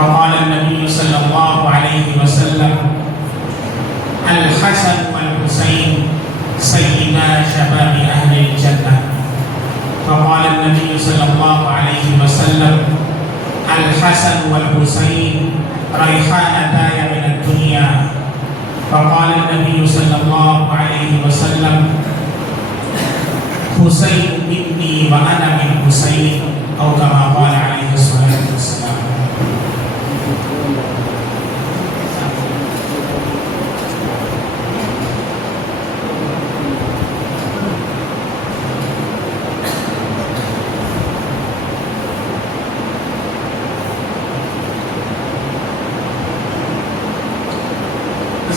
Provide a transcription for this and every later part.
وقال النبي صلى الله عليه وسلم الحسن والحسين سيدا شباب أهل الجنة. وقال النبي صلى الله عليه وسلم الحسن والحسين ريحانتاي من الدنيا. وقال النبي صلى الله عليه وسلم حسين مني وأنا من حسين، أو كما قال عليه الصلاة والسلام.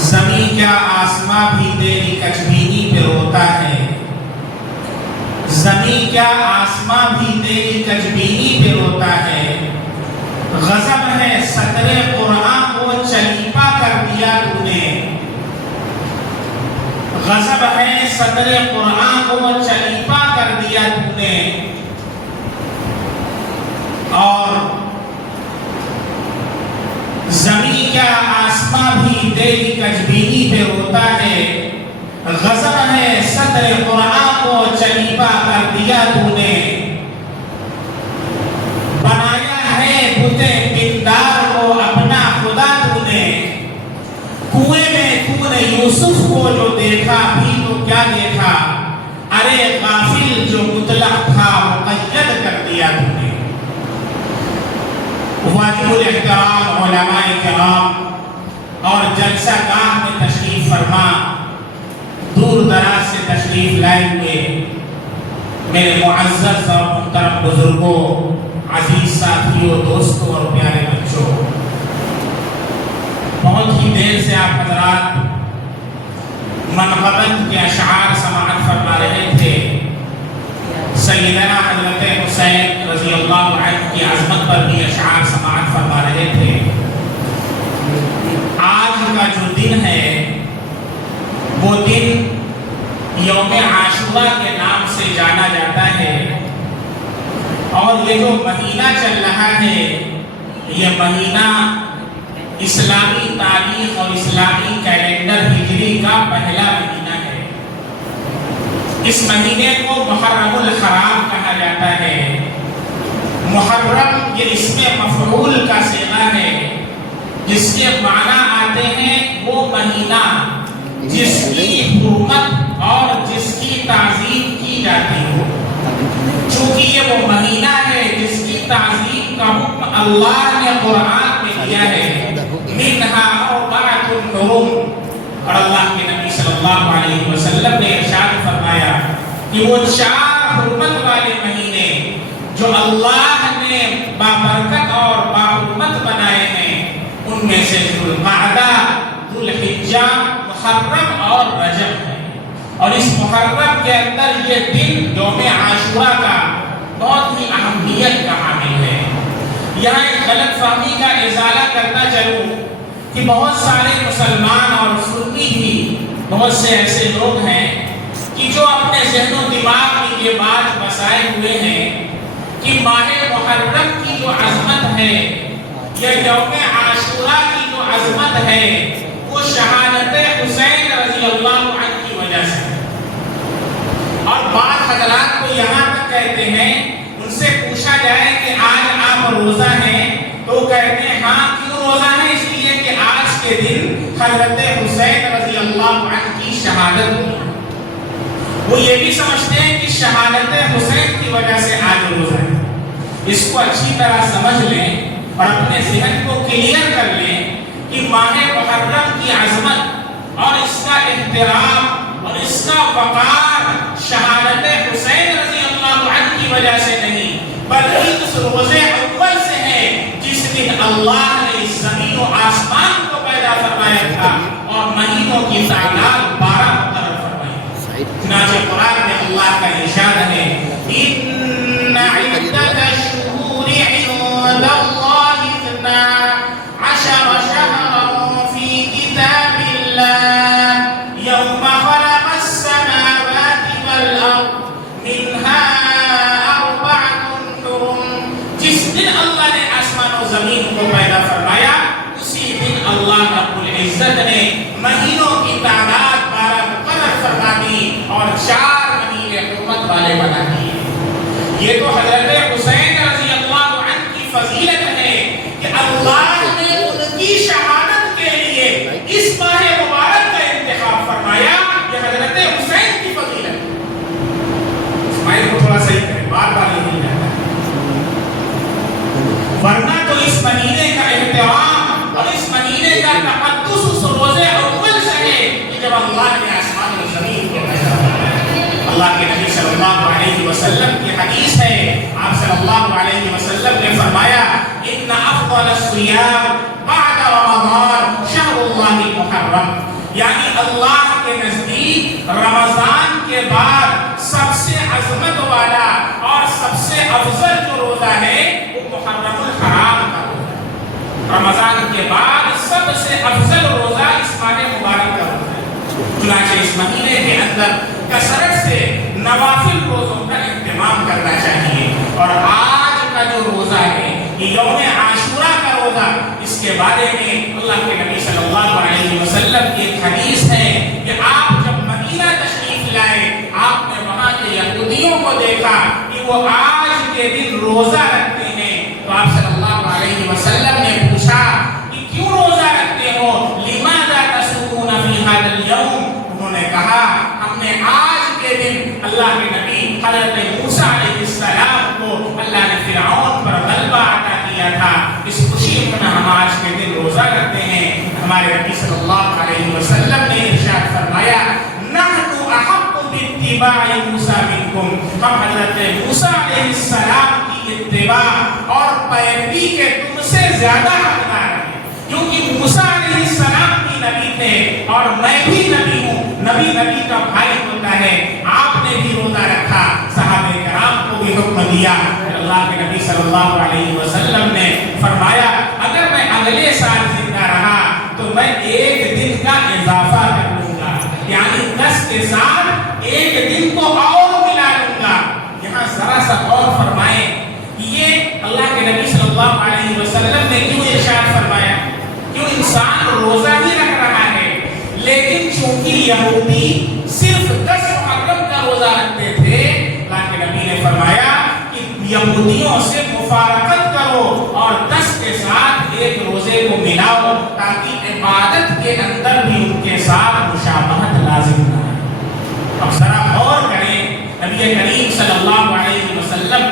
زمین کیا آسماں بھی تیری کچبینی پہ روتا ہے، زمین کیا آسماں بھی تیری کچبینی پہ روتا ہے، غضب ہے صدر قرآن کو چلیپا کر دیا تو نے، غضب ہے صدر قرآن کو چلیپا کر دیا تو نے، اور زمین کیا آسماں بھی تیری کجبینی پہ روتا ہے، غضب ہے صدر قرآن کو چلیپا کر دیا تو نے، بنایا ہے بت پندار کو اپنا خدا تو نے، کنویں میں تو نے یوسف کو جو دیکھا بھی تو کیا دیکھا، ارے غافل جو مطلق تھا مقید کر دیا تو نے۔ واجب الاحترام علماء کرام اور جلسہ گاہ میں تشریف فرما، دور دراز سے تشریف لائے ہوئے میرے معزز اور محترم بزرگوں، عزیز ساتھیوں، دوستوں اور پیارے بچوں، بہت ہی دیر سے آپ حضرات منقبت کے اشعار سماعت فرما رہے تھے۔ سیدنا حضرت حسین رضی اللہ عنہ کی عظمت پر بھی اشعار سماعت فرما رہے تھے۔ آج کا جو دن ہے وہ دن یوم عاشورہ کے نام سے جانا جاتا ہے، اور یہ جو مہینہ چل رہا ہے یہ مہینہ اسلامی تاریخ اور اسلامی کیلنڈر ہجری کا پہلا مہینہ ہے۔ اس مہینے کو محرم الحرام کہا جاتا ہے۔ محرم یہ اسم مفعول کا صیغہ ہے، جس کے معنی آتے ہیں وہ مہینہ جس کی حرمت اور جس کی تعظیم کی جاتی ہو۔ چونکہ یہ وہ مہینہ ہے جس کی تعظیم کا حکم اللہ نے قرآن میں دیا ہے، منہا اربعۃ حرم، اور اللہ کے نبی صلی اللہ علیہ وسلم نے ارشاد فرمایا کہ وہ 4 حرمت والے مہینے جو اللہ نے بابرکت اور باحرمت بنائے ہیں، ان میں سے ذو القعدہ، ذو الحجہ، محرم اور رجب ہے۔ اور اس محرم کے اندر یہ دن یوم عاشورہ کا بہت ہی اہمیت کا حامل ہے۔ یہاں ایک غلط فہمی کا ازالہ کرنا چاہوں کہ بہت سارے مسلمان اور سنی بھی بہت سے ایسے لوگ ہیں کہ جو اپنے ذہن و دماغ میں یہ بات بسائے ہوئے ہیں کہ ماہ محرم کی جو عظمت ہے یا یوم عاشورہ کی جو عظمت ہے وہ شہادت حسین رضی اللہ عنہ کی وجہ سے ہے۔ اور بعض حضرات کو یہاں تک کہتے ہیں، ان سے پوچھا جائے کہ آج آپ روزہ ہیں تو کہتے ہیں ہاں کیوں روزہ ہے؟ اس لیے کہ آج کے دن حضرت حسین رضی اللہ عنہ کی شہادت ہوئی۔ وہ یہ بھی سمجھتے ہیں کہ شہادت حسین کی وجہ سے آج روزہ ہے۔ اس کو اچھی طرح سمجھ لیں اور اپنے ذہن کو کلیئر کر لیں کہ ماہ محرم کی عظمت اور اس کا احترام اور اس کا وقار شہادت حسین رضی اللہ عنہ کی وجہ سے نہیں، بلکہ اس روزے اول سے ہے جس دن اللہ نے اس زمین و آسمان کو پیدا فرمایا تھا اور مہینوں کی تعداد 12 مقرر فرمائی۔ چنانچہ قرآن میں اللہ کا ارشاد ہے، ان عدت الشہور عند اللہ 12 شہرا فی کتاب اللہ یوم خلق السماوات والارض منها 4 حرم۔ جس دن اللہ نے آسمان و زمین کو پیدا فرمایا بنا دیے. یہ تو حضرت حسین رضی اللہ عنہ کی فضیلت ہے کہ اللہ نے ان کی شہادت کے لیے اس ماہ مبارک کا انتخاب فرمایا. یہ حضرت حسین کی فضیلت ہے. اسماعیل کو تھوڑا صحیح کریں، بار بار یہ نہیں جاتا، ورنہ تو اس مہینے کا احترام اور اس مہینے کا تقدس اس روزے اول سے ہے کہ جب اللہ نے آسمان و زمین کو پیدا کیا. اللہ کے نبی صلی اللہ علیہ وسلم کی حدیث ہے، آپ صلی اللہ علیہ وسلم نے فرمایا ان افضل الصیام بعد رمضان شہر اللہ المحرم، یعنی اللہ کے نزدیک رمضان کے بعد سب سے عظمت والا اور سب سے افضل جو روزہ ہے وہ محرم الحرام کا روزہ ہے. رمضان کے بعد سب سے افضل روزہ اس ماہ مبارک کا روزہ ہے. چنانچہ اس مہینے کے اندر کثرت سے نوافل روزوں کا اہتمام کرنا چاہیے. اور آج کا جو روزہ ہے یہ یوم عاشوراء کا روزہ، اس کے بارے میں اللہ کے نبی صلی اللہ علیہ وسلم کی ایک حدیث ہے کہ آپ جب مدینہ تشریف لائے آپ نے وہاں کے یہودیوں کو دیکھا کہ وہ آج کے دن روزہ رکھتے ہیں. تو آپ صلی اللہ علیہ وسلم نے پوچھا کہ کیوں روزہ رکھتے ہو، لماذا تصومون فی ھذا اليوم؟ انہوں نے کہا ہم نے آج کے دن اللہ کے نبی حضرت موسیٰ علیہ السلام کو اللہ نے فرعون پر غلبہ عطا کیا تھا، اس خوشی میں ہم آج کے دن روزہ رکھتے ہیں. ہمارے نبی صلی اللہ علیہ وسلم نے ارشاد فرمایا نحن احق باتباع موسیٰ منکم، ہم حضرت موسیٰ علیہ السلام کی اتباع اور پیروی کے تم سے زیادہ حقدار ہیں، کیونکہ موسیٰ علیہ السلام بھی نبی تھے اور میں بھی نبی ہوں. نبی کا بھائی ہوتا ہے. آپ نے بھی روزہ رکھا، صحابہ کرام کو بھی حکم دیا. اللہ کے نبی صلی اللہ علیہ وسلم نے فرمایا اگر میں اگلے سال زندہ رہا تو میں ایک دن کا اضافہ کر لوں گا، یعنی 10 کے ساتھ ایک دن کو اور ملا لوں گا. یہاں ذرا سا غور فرمائیں، یہ اللہ کے نبی صلی اللہ علیہ وسلم نے کیوں ارشاد فرمایا؟ کیوں انسان روزہ ہی رکھ رہا ہے، لیکن چونکہ یہودی صرف 10 محرم کا روزہ رکھتے تھے، اللہ کے نبی نے فرمایا کہ یہودیوں سے مفارقت کرو اور 10 کے ساتھ ایک روزے کو ملاؤ تاکہ عبادت کے اندر بھی ان کے ساتھ مشابہت لازم نہ ہے. اب ذرا غور کریں، نبی کریم صلی اللہ علیہ وسلم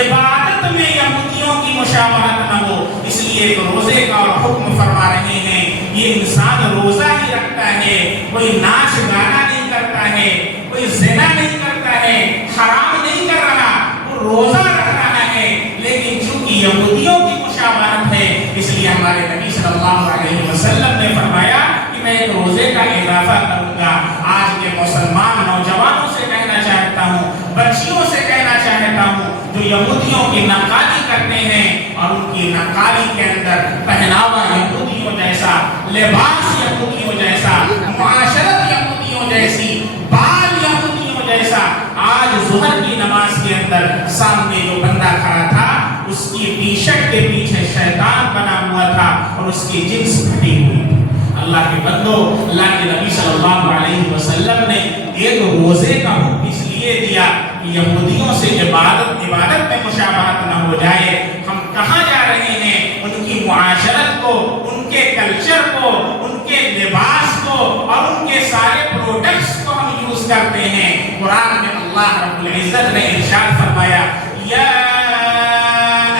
عبادت میں یہودیوں کی مشابہت نہ ہو اس لیے ایک روزے کا اور حکم فرما رہے ہیں. یہ انسان روزہ ہی رکھتا ہے، کوئی ناچ گانا نہیں کرتا ہے، کوئی زنا نہیں کرتا ہے، حرام نہیں کر رہا، وہ روزہ رکھ رہا ہے. لیکن چونکہ یہودیوں کی مشابہت ہے اس لیے ہمارے نبی صلی اللہ علیہ وسلم نے فرمایا کہ میں ایک روزے کا اضافہ کروں گا. آج کے مسلمان نوجوانوں سے کہنا چاہتا ہوں، بچیوں سے کہنا چاہتا ہوں جو یہودیوں کی نقالی کرتے ہیں اور ان کی نقالی کے اندر پہناوا یہودیوں جیسا، لباس یہودیوں جیسا، معاشرت یہودیوں جیسی، بال یہودیوں جیسا. آج ظہر کی نماز کے اندر سامنے جو بندہ کھڑا تھا اس کی ٹی شرٹ کے پیچھے شیطان بنا ہوا تھا اور اس کی جنس پھٹی ہوئی تھی. اللہ کے بندو، اللہ کے نبی صلی اللہ علیہ وسلم نے ایک روزے کا حکم اس لیے دیا کہ یہودیوں سے عبادت میں مشابہت نہ ہو جائے. ہم کہاں جا رہے ہیں؟ ان کی معاشرت کو، ان کے کلچر کو، ان کے لباس کو اور ان کے سارے پروڈکٹس کو ہم یوز کرتے ہیں. قرآن میں اللہ رب العزت نے ارشاد فرمایا یا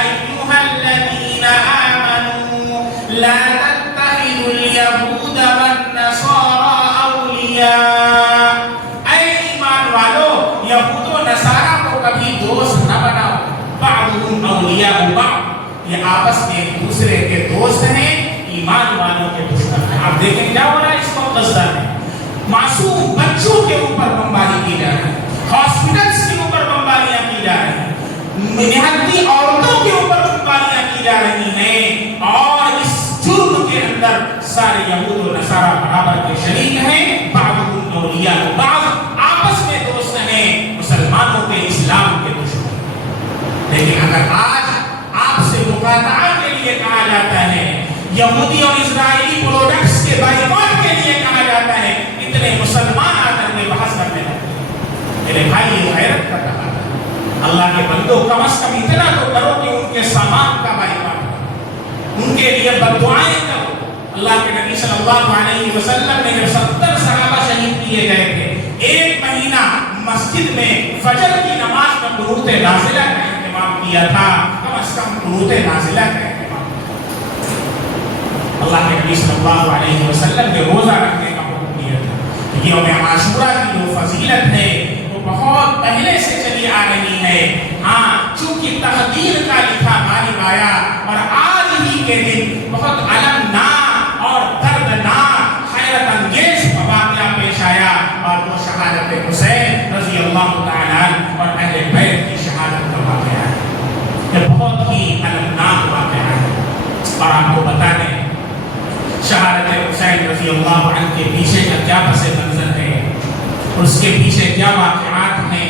ایھا الذین آمنوا لا تتخذوا اليہود والنصارى اولیاء، اے ایمان والو یہود و نصارہ کو کبھی دوست نہ بناؤ. بعضهم اولیاء بعض، یہ آپس میں ایک دوسرے کے دوست ہیں، ایمان والوں کے دشمن ہیں. آپ دیکھیں کیا ہو رہا ہے اس وقت غزہ میں. معصوم بچوں کے اوپر بمباری کی جا رہی ہے، ہاسپٹلس کے اوپر بمباریاں کی جا رہی ہیں، نہتی عورتوں کے اوپر بمباریاں کی جا رہی ہیں. اور اس جرم کے اندر سارے یہود و نصارہ برابر کے شریک ہیں. بعضهم اولیاء بعض، آپس میں دوست ہیں، مسلمانوں کے اسلام کے دشمن. لیکن اگر آج آپ سے مقاطعہ کے لیے کہا جاتا ہے، یہودی اور اسرائیلی پروڈکٹس کے بائیکاٹ کے لیے کہا جاتا ہے، اتنے مسلمان آ کر کے بحث کرنے لگتے ہیں. میرے بھائی یہ غیرت کا تقاضا ہے۔ اللہ کے بندوں کم از کم اتنا تو کرو کہ ان کے سامان کا بائیکاٹ کرو، ان کے لیے بد دعائیں کرو۔ اللہ کے نبی صلی اللہ علیہ وسلم نے جب 70 صحابہ شہید کیے گئے تھے، ایک مہینہ مسجد میں فجر کی نماز میں قنوت نازلہ کا اہتمام کیا تھا، کم از کم قنوت نازلہ کا اہتمام۔ اللہ کے نبی صلی اللہ علیہ وسلم نے روزہ رکھنے کا حکم دیا تھا۔ یوم عاشورہ کی جو فضیلت ہے وہ بہت پہلے سے چلی آ رہی ہے، ہاں چونکہ تقدیر کا لکھا غالب آیا اور آج ہی کے دن بہت المناک اور دردناک حیرت انگیز واقعہ پیش آیا، اور وہ شہادت حسین رضی اللہ تعالیٰ عنہ اور اہل بیت کی شہادت کا واقعہ ہے۔ یہ بہت ہی المناک واقعہ ہے، اور آپ کو بتا دیں شہادت حسین رضی اللہ عنہ کے پیچھے کا کیا پس منظر ہے، اس کے پیچھے کیا واقعات ہیں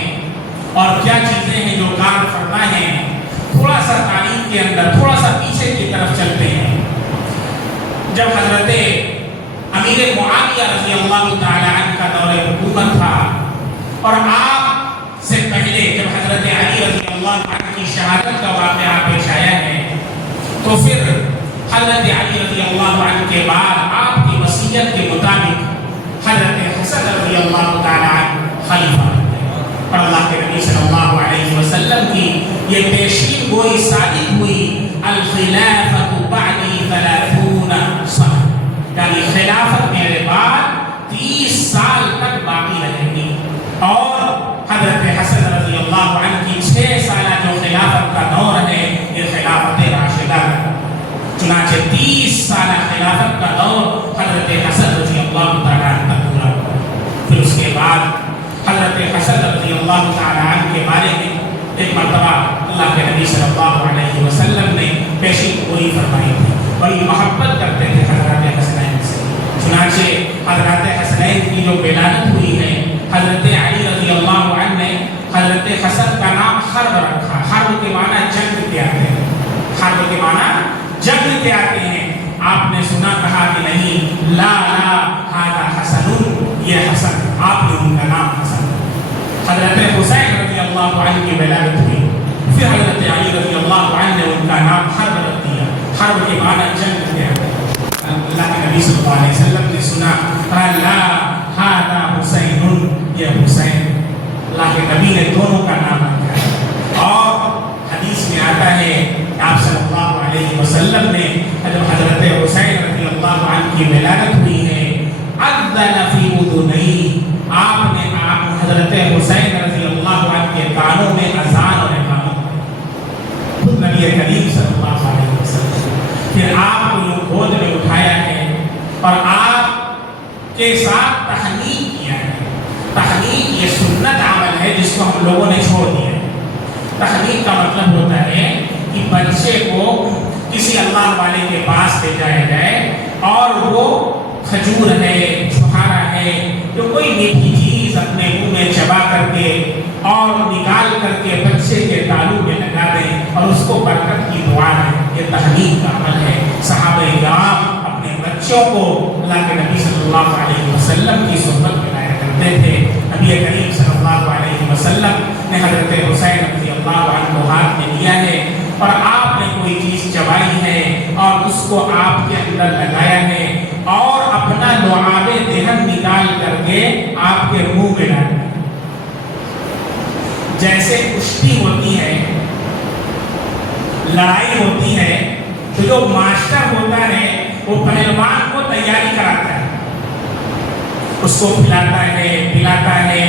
اور کیا چیزیں ہیں جو کار فرما ہیں۔ تھوڑا سا تاریخ کے اندر تھوڑا سا پیچھے کی طرف چلتے ہیں۔ جب حضرت امیر معاویہ رضی اللہ تعالیٰ عنہ کا دور حکومت تھا، اور آپ سے پہلے جب حضرت علی رضی اللہ عنہ کی شہادت کا واقعہ پیش آیا ہے، تو پھر حضرت علی رضی اللہ عنہ کے بعد آپ کی وصیت کے مطابق حضرت حسن رضی اللہ تعالیٰ عنہ خلیفہ بنے، اور اللہ کے نبی صلی اللہ علیہ وسلم کی یہ پیشین گوئی صادق ہوئی، الخلافۃ بعدی 30 سنہ، یعنی خلافت میرے بعد 30 سال تک باقی رہے گی۔ اور حضرت حسن رضی اللہ عنہ کی 6 سالہ جو خلافت کا دور ہے یہ خلافت راشدہ ہے، چنانچہ 30 سالہ خلافت کا دور حضرت حسن رضی اللہ تعالیٰ عنہ تک پورا ہوا۔ پھر اس کے بعد حضرت حسن رضی اللہ تعالیٰ عنہ کے بارے میں ایک مرتبہ اللہ کے نبی صلی اللہ علیہ وسلم نے پیشین گوئی فرمائی تھی، بڑی محبت کرتے تھے حضرت حسنین سے، چنانچہ حضرت حسنین کی جو ولادت ہوئی ہے، حضرت علی رضی اللہ عنہ نے حضرت حسن کا نام حرب رکھا۔ حرب کے معنی جنگ کے آتے ہیں، حرب کے معنی جنگ کے آتے ہیں۔ آپ نے سنا کہا کہ نہیں، لا لا ھذا حسن، یہ حسن، آپ نے ان کا نام حسن۔ حضرت حسین رضی اللہ عنہ کی ولادت ہوئی، پھر حضرت علی رضی اللہ عنہ نے ان کا نام حرب رکھ دیا۔ حرب کے معنی جنگ کے آتے ہیں۔ اللہ کے نبی صلی اللہ علیہ وسلم نے سنا، لا ھذا حسین، یہ حسین، اللہ کے نبی نے دونوں کا نام رکھا۔ اور حدیث میں آتا ہے کہ آپ صلی اللہ علیہ وسلم نے جب حضرت حسین رضی اللہ عنہ کی ولادت ہوئی ہے، اذن فی اذنیہ، آپ نے حضرت حسین رضی اللہ عنہ کے کانوں میں اذان اور اقامت خود نبی کریم صلی اللہ علیہ وسلم، پھر آپ کو یوں گود میں اٹھایا ہے اور آپ کے ساتھ تحنیک کیا ہے۔ تحنیک یہ سنت عمل ہے جس کو ہم لوگوں نے چھوڑ دیا ہے۔ تحنیک کا مطلب ہوتا ہے کہ بچے کو کسی اللہ والے کے پاس لے جایا جائے اور وہ کھجور ہے، چھہارا ہے، جو کوئی میٹھی چیز اپنے منہ میں چبا کر کے اور نکال کر کے بچے کے تالو میں لگا دیں اور اس کو برکت کی دعا دیں، یہ تحنیک کا عمل ہے۔ صحابہ کرام اپنے بچوں کو اللہ کے نبی صلی اللہ علیہ وسلم کی صحبت میں لایا کرتے تھے۔ نبی کریم صلی اللہ علیہ وسلم نے حضرت حسین رضی اللہ عنہ کو ہاتھ میں لیا ہے اور آپ نے کوئی چیز چبائی ہے اور اس کو آپ کے اندر لگایا ہے اور اپنا لعاب دہن نکال کر کے آپ کے منہ میں ڈالا۔ جیسے کشتی ہوتی ہے، لڑائی ہوتی ہے، تو جو ماسٹر ہوتا ہے وہ پہلوان کو تیاری کراتا ہے، اس کو کھلاتا ہے، پلاتا ہے،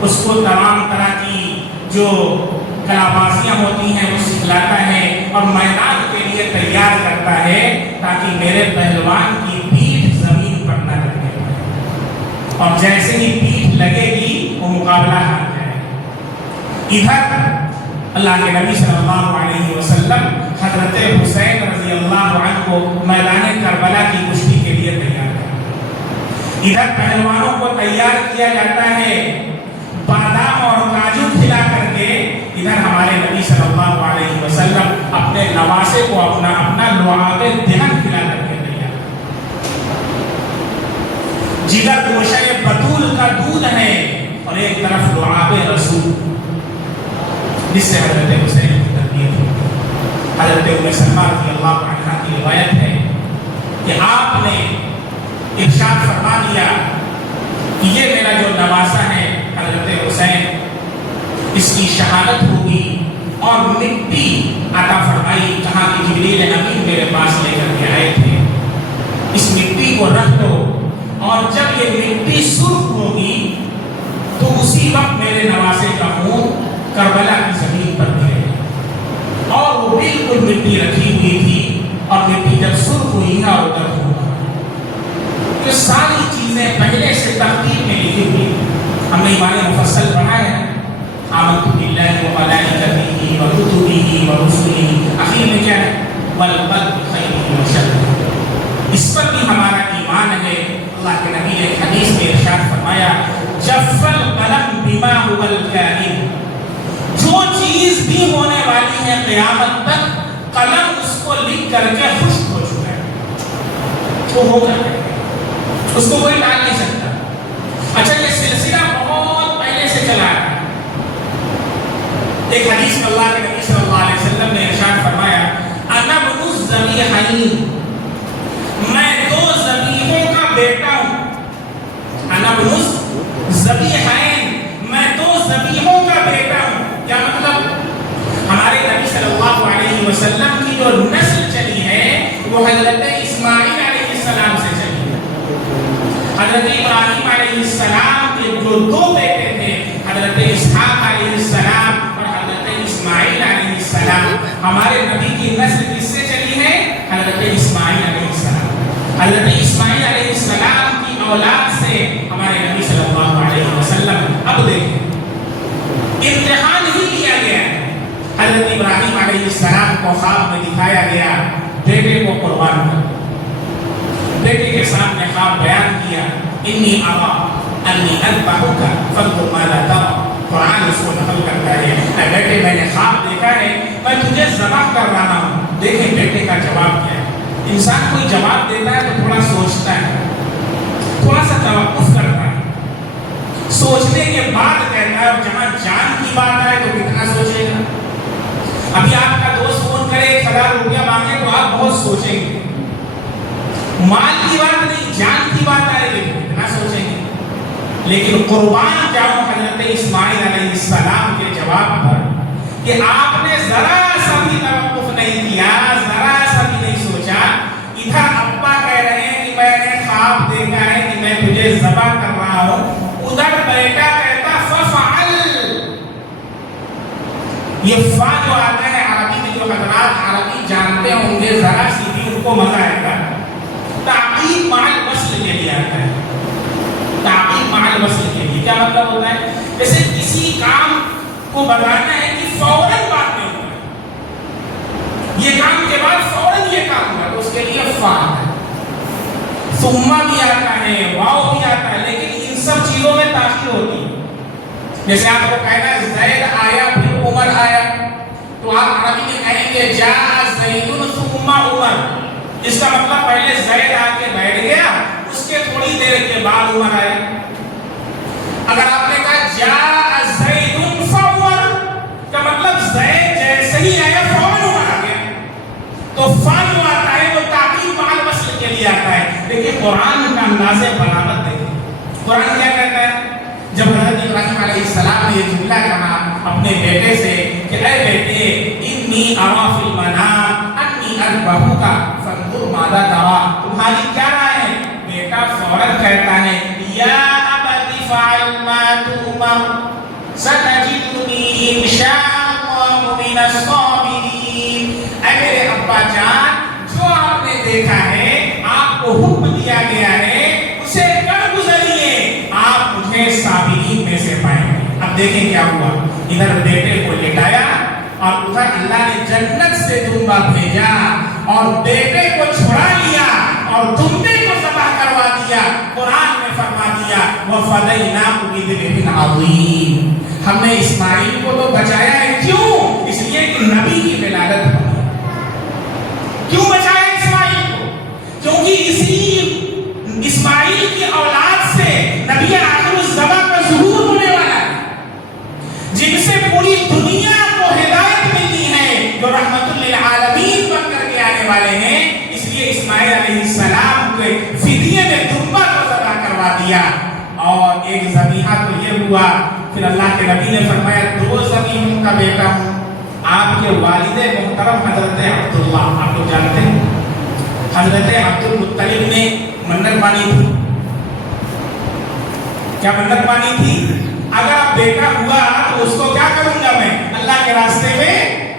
اس کو تمام طرح کی جو کلا بازیاں ہوتی ہیں وہ سکھلاتا ہے اور میدان کے لیے تیار کرتا ہے تاکہ میرے پہلوان کی پیٹھ زمین پر نہ لگے، اور جیسے ہی پیٹھ لگے گی وہ مقابلہ ہار جائے۔ ادھر اللہ کے نبی صلی اللہ علیہ وسلم حضرت حسین رضی اللہ عنہ کو میدان کربلا کی کشتی کے لیے تیار کرتے، ادھر پہلوانوں کو تیار کیا جاتا ہے بادام اور کاجو کھلا کر کے، ادھر ہمارے نبی صلی اللہ علیہ وسلم اپنے نواسے کو اپنا لعاب دہن کھلا کر کے تیار۔ جگر گوشہ بطول کا دودھ ہے اور ایک طرف لعاب رسول جس سے حضرت حسین کی تربیت ہوئی. حضرت ام سلمہ رضی اللہ عنہا کی روایت ہے کہ آپ نے ارشاد فرما دیا کہ یہ میرا جو نواسا ہے حضرت حسین، اس کی شہادت ہوگی، اور مٹی عطا فرمائی. کہا کہ جبریل امین میرے پاس لے کر کے آئے تھے، اس مٹی کو رکھ دو، اور جب یہ مٹی سرخ ہوگی تو اسی وقت میرے نواسے کا منہ کربلا کی زمین پر گرے. اور وہ بالکل مٹی رکھی ہوئی تھی، اور مٹی جب سرخ ہوئی ہے اور ادھر ہوگا. یہ ساری چیزیں پہلے سے ترتیب میں لکھی ہوئی. ہم نے ایمان مفصل پڑھا ہے، آمنت باللہ و ملائکتہ و کتبہ و رسلہ، آخر میں کیا ہے؟ والقدر خیر و شر. اس پر بھی ہمارا ایمان ہے. اللہ کے نبی نے حدیث میں ارشاد فرمایا جف القلم بما هو الکائن، جو چیز بھی ہونے والی ہے قیامت تک قلم اس کو لکھ کر کے خشک ہو چکا ہے، وہ ہو کر اس کو کوئی ٹال نہیں سکتا. اچھا یہ سلسلہ بہت پہلے سے چلا ہے. ایک حدیث میں اللہ کے نبی صلی اللہ علیہ وسلم نے ارشاد فرمایا انا ابن الذبیحین، میں دو ذبیحوں کا بیٹا ہوں. انا ابن الذبیحین، میں دو ذبیحوں کا بیٹا ہوں. کیا مطلب؟ ہمارے نبی صلی اللہ علیہ وسلم کی جو نسل چلی ہے وہ حضرت اسماعیل علیہ السلام سے چلی ہے. حضرت ابراہیم علیہ السلام کے جو دو بیٹے تھے، حضرت اسحاق علیہ السلام اور حضرت اسماعیل علیہ السلام، ہمارے نبی کی نسل کس سے چلی ہے؟ حضرت اسماعیل علیہ السلام. حضرت اسماعیل علیہ السلام کی اولاد سے ہمارے نبی صلی اللہ علیہ وسلم. اب دیکھیں امتحان ہی لیا گیا ہے. حضرت ابراہیم علیہ السلام کو خواب میں دکھایا گیا بیٹے کو قربان کر. بیٹے کے سامنے خواب بیان کیا انی ارا انی اذبحک فانظر ماذا ترى. قرآن اس کو نقل کرتا ہے اے بیٹے میں نے خواب دیکھا ہے، میں تجھے ذبح کر رہا ہوں. دیکھیں بیٹے کا جواب کیا ہے. انسان کوئی جواب دیتا ہے تو تھوڑا سوچتا ہے، تھوڑا سا توقف کرتا ہے، سوچنے کے بعد کہتا ہے. اور جہاں جان کی بات آئے تو کتنا سوچے گا. ابھی آپ کا دوست فون کرے 1000 روپیہ مانگے تو آپ بہت سوچیں گے. مال کی بات نہیں، جان کی بات آئے گی تو کتنا سوچیں گے. لیکن قربان جاؤں حضرت اسماعیل علیہ السلام کے جواب پر کہ آپ نے ذرا سا بھی توقف نہیں کیا، ذرا سا بھی نہیں سوچا. ادھر ابا کہہ رہے ہیں کہ میں نے خواب دیکھا ہے کہ میں تجھے ذبح کر رہا ہوں، ادھر بیٹا کہتا ففعل. یہ فا جو آتا ہے عربی میں، جو حضرات عربی جانتے ہوں گے ذرا سی بھی ان کو مزہ آئے گا، تعقیب مع الوصل کے لیے آتا ہے. تعقیب مع الوصل کے لیے کیا مطلب ہوتا ہے؟ جیسے کسی کام کو بتانا ہے کہ فوراً بات نہیں ہوگا، یہ کام کے بعد فوراً یہ کام ہوگا، تو اس کے لیے فا آتا ہے. ثم بھی آتا ہے، واو بھی آتا ہے، لیکن ان سب چیزوں میں تاخیر ہوتی ہے. جیسے آپ کو کہنا ہے زید آیا پھر عمر آیا، تو آپ عربی میں کہیں گے جاء زید ثم عمر. اس کا مطلب پہلے زید آ کے بیٹھ گیا، اس کے تھوڑی دیر کے بعد عمر آیا. اگر آپ نے کہا جاء زید فعمر، کا مطلب زید جیسے ہی آیا فوراً عمر آ گیا. تو فا جو آتا ہے وہ تعقیب مع الوصل کے لیے آتا ہے. لیکن قرآن کا انداز بلاغت دیکھیں. قرآن کیا کہتا ہے؟ جب حضرت ابراہیم علیہ السلام نے یہ جملہ کہا اپنے بیٹے سے کہ اے بیٹے انی ارا فی المنام انی اذبحک فانظر ماذا ترى، تمہاری کیا رائے ہے؟ بیٹا فوراً کہتا ہے یا ابت فعل ما تؤمر ستجدنی ان شاء اللہ من الصابرین. اے میرے ابا جان، جو آپ نے دیکھا ہے، آپ کو حکم دیا گیا ہے، اسے کر گزریے، آپ مجھے صابرین میں سے پائیں گے. اب دیکھیں کیا ہوا. ادھر بیٹے کو لٹایا اور ادھر اللہ نے جنت سے دمبا بھیجا اور بیٹے کو چھڑا لیا اور دمبے کو ذبح کروا دیا. قرآن میں فرما دیا وَفَدَيْنَاهُ بِذِبْحٍ عَظِيمٍ. ہم نے اسماعیل کو تو بچایا ہے. کیوں؟ اس لیے کہ نبی کی ولادت ہوئی. کیوں بچایا اسماعیل کو؟ کیونکہ اسی اسماعیل کی اولاد سے نبی آخر الزمان کا ظہور ہونے والا ہیں، اس لیے اسماعیل علیہ السلام کے فدیے میں دمبا کو ذبح کروا دیا، اور ایک ذبیحہ تو یہ ہوا۔ پھر اللہ کے نبی نے فرمایا 2 ذبیحوں کا بیٹا ہوں۔ آپ کے والد محترم حضرت عبداللہ، آپ کو جانتے ہیں، حضرت عبد المطلب نے منت مانی تھی۔ کیا منت مانی تھی؟ اگر اب بیٹا ہوا تو اس کو کیا کروں گا میں؟ اللہ کے راستے میں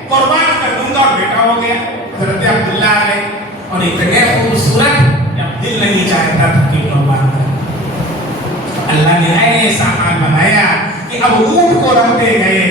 قربان کر دوں گا، اور بیٹا ہو گیا۔ حضرت عبداللہ آ گئے اور اتنے خوبصورت کہ اب دل نہیں چاہتا تھا کہ قربان کر۔ اللہ نے ایسا حال بنایا کہ اب اونٹ کو رکھتے گئے،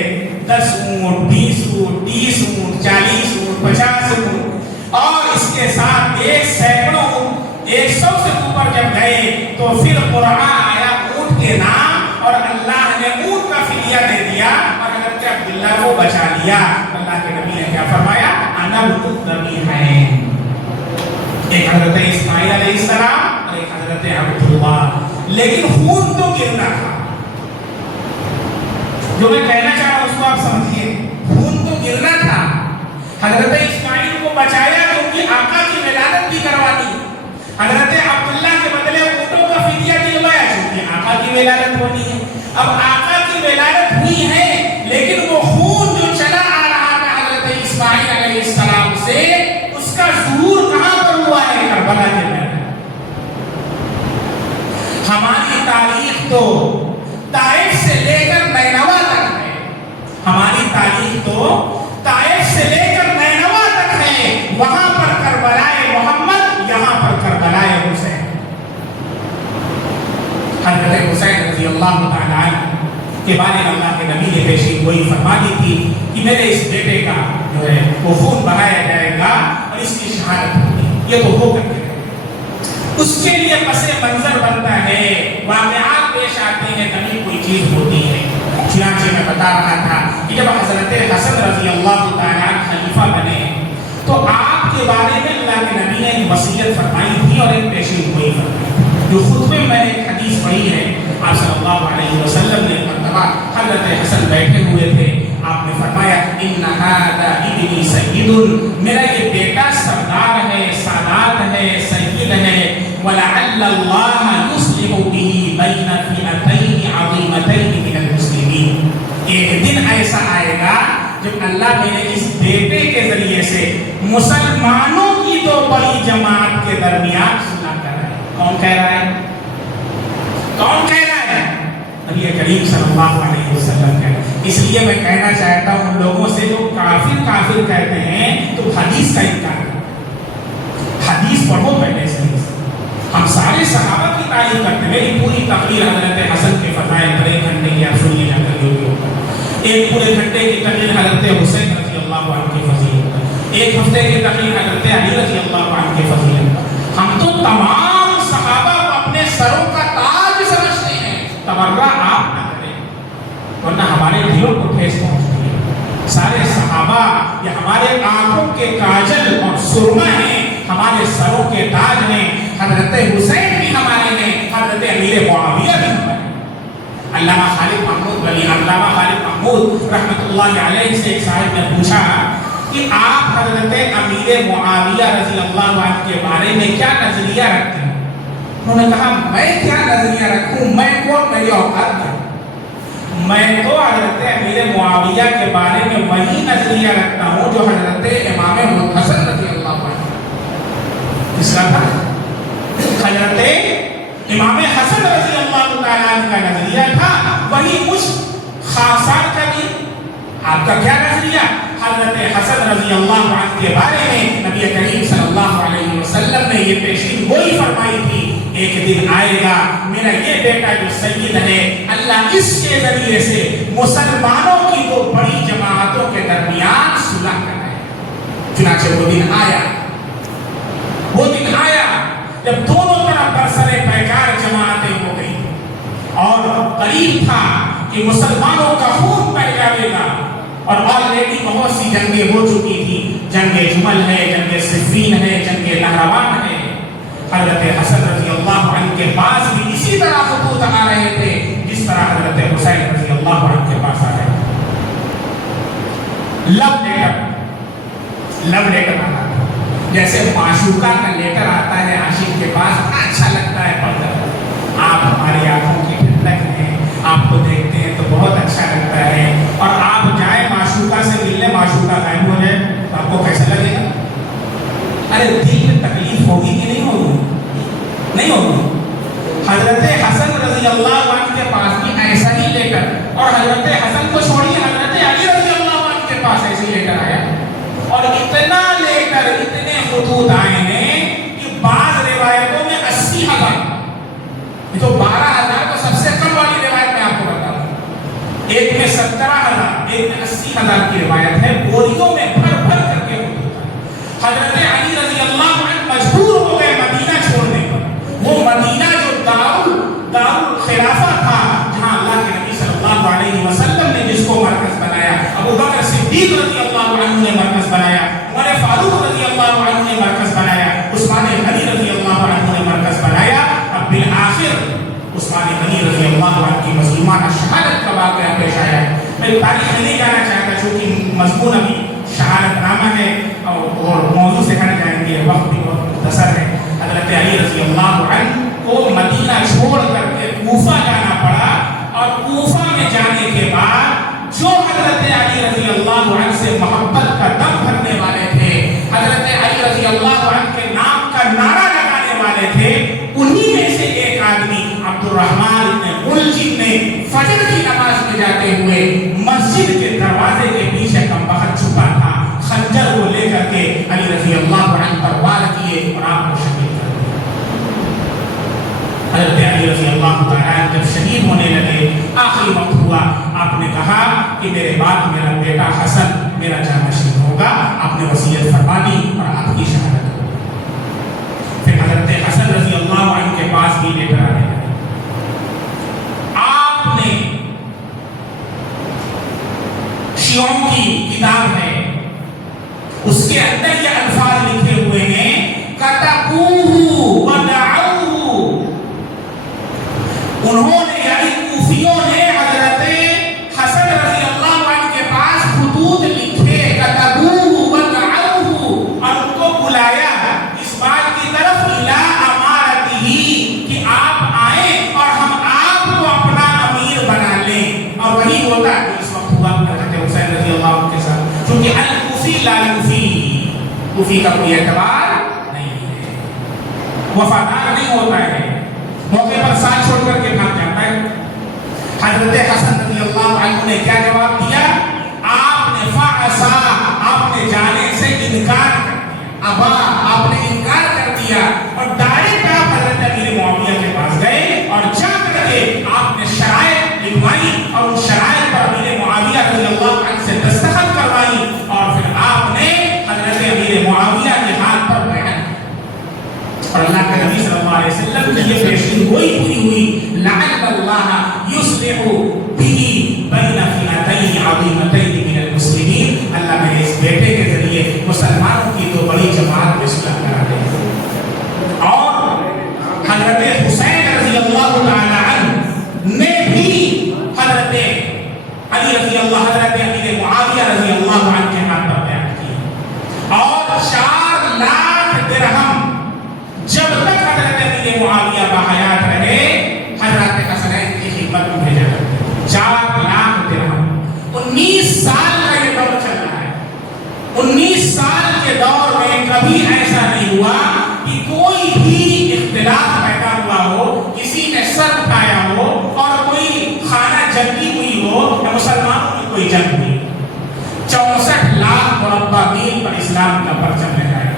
10 اونٹ، 20 اونٹ، 30 اونٹ، 40 اونٹ، 50 اونٹ، اور اس کے ساتھ 100 اونٹ، 100 سے اوپر جب گئے تو پھر قرآن آیا اونٹ کے نام، اور اللہ نے اونٹ کا فدیہ دے دیا، اور حضرت عبداللہ کو بچا لیا۔ اللہ کے نبی نے کیا فرمایا؟ انا الذبیحین، ایک حضرت اسماعیل علیہ السلام اور ایک حضرت عبداللہ، لیکن خون تو گرنا تھا۔ جو میں کہنا چاہ رہا ہوں اس کو آپ سمجھیے، خون تو گرنا تھا۔ حضرت اسماعیل کو بچایا کیونکہ آقا کی ولادت بھی کروا دی، حضرت عبداللہ کے بدلے اونٹوں کا فدیہ دلوایا کیونکہ آقا کی ولادت ہونی ہے۔ اب آقا کی ولادت ہوئی ہے، لیکن وہ خون جو چلا آ رہا تھا حضرت اسماعیل علیہ السلام سے، اس کا ظہور کہاں پر ہوا ہے؟ کربلا کے میدان۔ ہماری تاریخ تو طائف سے لے کر نینوا تک ہے، ہماری تاریخ تو طائف سے لے کر نینوا تک ہے، وہاں پر کربلائے محمد، یہاں پر کربلائے حسین۔ حضرت حسین رضی اللہ تعالیٰ عنہ کے بارے میں اللہ کے نبی نے پیشین گوئی فرما دی تھی کہ میرے اس بیٹے کا جو ہے وہ خون بہایا جائے گا اور اس کی شہادت ہوگی، یہ تو ہو کر کے اس کے لیے پس منظر بنتا ہے، واقعات پیش آتے ہیں، کبھی کوئی چیز ہوتی ہے۔ چنانچہ میں بتا رہا تھا کہ جب حضرت حسن رضی اللہ تعالیٰ خلیفہ بنے تو آپ کے بارے میں اللہ کے نبی نے ایک وصیت فرمائی تھی اور ایک پیشین گوئی فرمائی تھی۔ جو خطبے میں نے ایک حدیث پڑھی ہے، آپ صلی اللہ علیہ وسلم نے مرتبہ حضرت حسن بیٹھے ہوئے تھے، آپ نے فرمایا ان ھذا ابنی سید، میرا یہ بیٹا سردار ہے، سادات ہے، سید ہے، ولعل اللہ یصلح به بین فئتین عظیمتین من المسلمین۔ ایک دن ایسا آئے گا جب اللہ میرے اس بیٹے کے ذریعے سے مسلمانوں کی دو بڑی جماعت کے درمیان صلح کر رہا ہے۔ کون کہہ رہا ہے؟ کون کہہ رہا ہے؟ نبی کریم صلی اللہ علیہ وسلم کہہ رہا ہے۔ اس لیے میں کہنا چاہتا ہوں ان لوگوں سے جو کافر کافر کہتے ہیں تو حدیث کا انکار کرو، حدیث پڑھو پہلے سے۔ ہم سارے صحابہ کی تعریف کرتے ہیں، میری پوری تقریر حضرت حسن کے فضائل پر 1 گھنٹے کی آپ سنیے جا کر جو بھی ہوگا، 1 پورے گھنٹے کی تقریر حضرت حسین رضی اللہ عنہ کی فضیلت، 1 ہفتے کی تقریر حضرت علی رضی اللہ عنہ کی فضیلت۔ ہم تو تمام صحابہ کو اپنے سروں کا تاج سمجھتے ہیں، تبرہ آپ نہ کریں ورنہ ہمارے دلوں کو ٹھیس پہنچتی ہے۔ سارے صحابہ یہ ہمارے آنکھوں کے کاجل اور سرما ہیں، ہمارے سروں کے تاج ہیں۔ حضرت حسین بھی ہمارے ہیں، حضرت امیر معاویہ بھی ہمارے ہیں۔ علامہ خالد محمود ولی، علامہ خالد محمود رحمۃ اللہ علیہ سے ایک صاحب نے پوچھا کہ آپ حضرت امیر معاویہ رضی اللہ عنہ کے بارے میں کیا نظریہ رکھتے ہیں؟ انہوں نے کہا میں کیا نظریہ رکھوں، میں کون، میری اوقات کیا؟ میں تو حضرت امیر معاویہ کے بارے میں وہی نظریہ رکھتا ہوں جو حضرت امام حسن رضی اللہ عنہ اس کا تھا۔ حضرت امام حسن رضی اللہ تعالیٰ عنہ کا نظریہ تھا وہی مجھ خاصان کا بھی۔ آپ کا کیا نظریہ؟ حضرت حسن رضی اللہ عنہ کے بارے میں نبی کریم صلی اللہ علیہ وسلم نے یہ پیشین گوئی فرمائی تھی، ایک دن آئے گا میرا یہ بیٹا جو سید ہے، اللہ اس کے ذریعے سے مسلمانوں کی دو بڑی جماعتوں کے درمیان صلح کرائے۔ چنانچہ وہ دن آیا، وہ دن آیا جب دونوں طرف برسرے پیکار جماعتیں ہو گئی اور قریب تھا کہ مسلمانوں کا خون بہہ جائے گا، اور آلریڈی بہت سی جنگیں ہو چکی تھی، جنگ جمل ہے، جنگ صفین ہے، جنگ نہروان ہے۔ حضرت حسن رضی اللہ عنہ کے پاس بھی اسی طرح خطوط آ رہے تھے جس طرح حضرت حسین رضی اللہ عنہ کے پاس آ رہے تھے۔ لو لیٹر آنا تھا، جیسے معشوقہ کا لیٹر آتا ہے عاشق کے پاس، اچھا لگتا ہے پڑھ کر، آپ ہماری آنکھوں کی ٹھنڈک ہیں، آپ کو دیکھتے ہیں تو بہت اچھا لگتا ہے، اور آپ جائیں معشوقہ سے ملنے، معشوقہ غائب ہو جائے تو آپ کو کیسا لگے گا؟ ارے دل میں تکلیف ہوگی کہ نہیں ہوگی؟ نہیں ہوگی۔ حضرت حسن رضی اللہ عنہ کے پاس بھی ایسا ہی لیٹر، اور حضرت حسن کو چھوڑیے، حضرت علی رضی اللہ عنہ کے پاس ایسے لیٹر آیا، اور اتنا لیٹر، اتنے خطوط آئے ہیں کہ بعض روایتوں میں 80,000، یہ تو 12,000 تو سب سے کم والی روایت میں آپ کو بتا دوں، ایک میں 17,000، ایک میں 80,000 کی روایت ہے، بوریوں میں بھر بھر کر کے خطوط آئے۔ حضرت علی رضی اللہ عنہ مجبور ہو گئے مدینہ چھوڑنے پر، وہ مدینہ جو دارالخلافہ تھا، جہاں اللہ کے نبی صلی اللہ علیہ وسلم نے جس کو مرکز بنایا، ابو بکر صدیق رضی اللہ عنہ نے مرکز بنایا، عمر فاروق رضی اللہ عنہ نے مرکز بنایا، عثمان غنی رضی اللہ عنہ نے مرکز بنایا، اب بالآخر عثمان غنی رضی اللہ عنہ کی مظلومانہ شہادت کا واقعہ پیش آیا۔ میں تاریخ میں نہیں جانا چاہتا چونکہ مضمون ابھی شہادت نامہ ہے اور موضوع سے ہٹ جائیں گے، وقت بھی بہت مختصر ہے۔ حضرت علی رضی اللہ عنہ کو مدینہ چھوڑ کر کے کوفہ جانا پڑا، اور کوفہ میں جانے کے بعد جو حضرت علی رضی اللہ عنہ سے محبت کا دم بھرنے والے تھے، حضرت علی رضی اللہ عنہ کے نام کا نعرہ لگانے والے تھے، انہی میں سے ایک آدمی عبد الرحمن بن ملجم نے فجر کی نماز میں جاتے ہوئے مسجد کے دروازے کے پیچھے کم بخت چھپا تھا، خنجر کو لے کر کے علی رضی اللہ عنہ پر وار کیے اور آپ کو شہید کر دیا۔ حضرت علی رضی اللہ تعالیٰ جب شہید ہونے لگے، آخری وقت ہوا، آپ نے کہا کہ میرے بعد میرا بیٹا حسن میرا جانشین ہوگا، آپ نے وصیت فرما دی اور آپ کی شہادت ہو گئی۔ پھر حضرت حسن رضی اللہ عنہ کے پاس بھی لیٹر آنے لگے، آپ نے شیعوں کی کتاب ہے، اس کے اندر یہ الفاظ لکھے ہوئے ہیں، کتبوہ ودعوہ، انہوں نے یعنی کوفیوں نے حضرت حسن رضی اللہ عنہ کے پاس خطوط لکھے، کتبوہ ودعوہ، اور ان کو بلایا اس بات کی طرف الی امارتہ کہ آپ آئیں اور ہم آپ کو اپنا امیر بنا لیں، اور وہی ہوتا ہے اس وقت ہوا حضرت حسین رضی اللہ عنہ کے ساتھ، کیونکہ الکوفی لا یوفی، کوفی کا کوئی اعتبار نہیں ہے، وفادار نہیں ہوتا ہے، موقع پر ساتھ چھوڑ کر کے بھاگ جاتا ہے۔ حضرت حسن رضی اللہ عنہ نے کیا جواب دیا؟ آپ نے فعصا، آپ نے جانے سے انکار کر دیا، ابا، آپ نے انکار کر دیا، اور ڈائریکٹ آپ حضرت امیر معاویہ کے پاس گئے اور جا کر کے آپ نے شرائط لکھوائی، اور ان شرائط پر امیر معاویہ رضی اللہ عنہ سے دستخط کروائی، اور پھر آپ نے حضرت امیر معاویہ کے ہاتھ پر بیعت، اور اللہ کے نبی صلی اللہ علیہ وسلم کی یہ پیشین گوئی پوری ہوئی، لعل اللہ یصلح بہ بین فئتین عظیمتین من المسلمین، اللہ میرے اس بیٹے کے ذریعے مسلمانوں کی دو بڑی جماعت میں صلح کرا دے۔ اور حضرت حسین رضی اللہ تعالی عنہ نے بھی حضرت علی رضی اللہ، حضرت امیر معاویہ رضی اللہ عنہ کے ہاتھ پر بیعت کی، اور 4 لاکھ درہم جب تک حضرت امیر معاویہ بحیات رہے حضرت حسنین کی خدمت میں بھیجا کرتے، 4 لاکھ درہم۔ 19 سال کا یہ دور چل رہا ہے، 19 سال کے دور میں کبھی ایسا نہیں ہوا کہ کوئی بھی اختلاف پیدا ہوا ہو، کسی نے سر اٹھایا ہو، اور کوئی خانہ جنگی ہوئی ہو یا مسلمانوں کی کوئی جنگ ہوئی۔ 64 لاکھ مربع میل پر اسلام کا پرچم لہرایا۔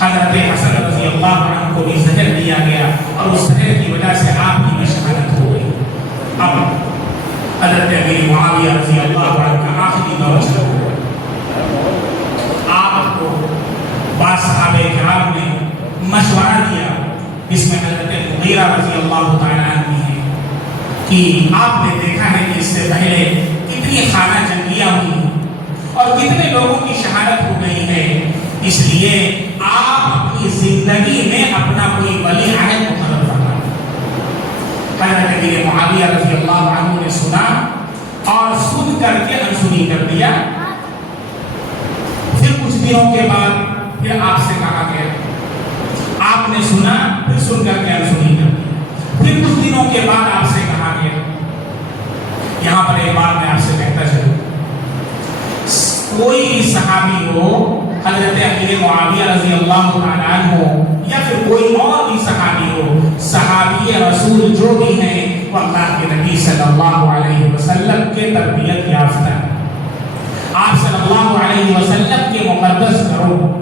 حضرت حسن رضی اللہ عنہ کو بھی زہر دیا گیا، اور اس زہر کی وجہ سے آپ کی میں شہادت ہو گئی۔ اب حضرت امیر معاویہ رضی اللہ عنہ کا آخری دور چل رہا ہے۔ آپ کو بعض صحابہ کرام نے مشورہ دیا، اس میں حضرت مغیرہ رضی اللہ تعالیٰ عنہ ہیں، کہ آپ نے دیکھا ہے کہ اس سے پہلے کتنی خانہ جنگیاں ہوئی اور کتنے لوگوں کی شہادت ہو گئی ہے، اس لیے آپ اپنی زندگی میں اپنا کوئی ولی عہد مقرر فرمائیں۔ حضرت امیر معاویہ رضی اللہ عنہ نے سنا، اور سن کر کے انسنی کر دیا۔ پھر کچھ دنوں کے بعد پھر آپ سے کہا گیا، آپ نے سنا، پھر سن کر کے انسنی کر دی، پھر کچھ دنوں کے بعد آپ سے کہا گیا۔ یہاں پر ایک بات میں آپ سے کہتا چلوں، کوئی بھی صحابی ہو، حضرت امیر معاویہ رضی اللہ تعالیٰ عنہ یا پھر کوئی اور بھی صحابی ہو، صحابی رسول جو بھی ہیں وہ اللہ کے نبی صلی اللہ علیہ وسلم کے تربیت یافتہ ہے۔ آپ صلی اللہ علیہ وسلم کے مقدس گھروں،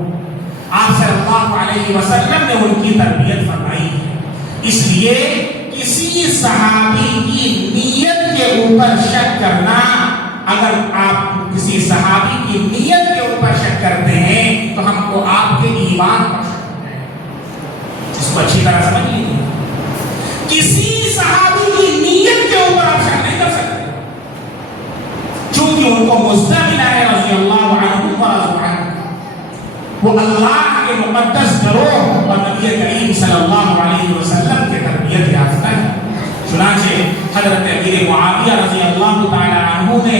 آپ صلی اللہ علیہ وسلم نے ان کی تربیت فرمائی ہے۔ اس لیے کسی صحابی کی نیت کے اوپر شک کرنا، اگر آپ کسی صحابی کی نیت کے اوپر شک کرتے ہیں تو ہم کو آپ کے ایمان پر شک ہے۔ اس کو اچھی طرح سمجھ لیجیے، کسی صحابی کی نیت کے اوپر آپ شک نہیں کر سکتے، چونکہ ان کو مستقل ہے رضی اللہ عنہ ورضوا عنہ، وہ اللہ کے مقدس گھروں اور نبی کریم صلی اللہ علیہ وسلم کے تربیت یافتہ ہے۔ چنانچہ حضرت امیر معاویہ رضی اللہ تعالی عنہ نے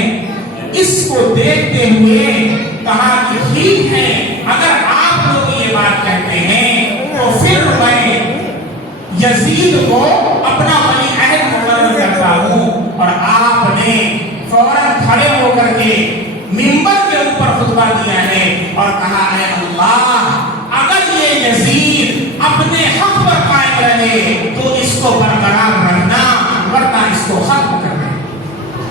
اس کو دیکھتے ہوئے کہا کہ ٹھیک ہے، اگر آپ لوگ یہ بات کہتے ہیں تو پھر میں یزید کو اپنا ولی عہد مقرر کرتا ہوں۔ اور آپ نے فوراً کھڑے ہو کر کے منبر کے اوپر خطبہ دیا ہے اور کہا ہے اللہ، اگر یہ یزید اپنے حق پر قائم رہے تو اس کو برقرار رکھنا، ورنہ اس کو ختم کرنا۔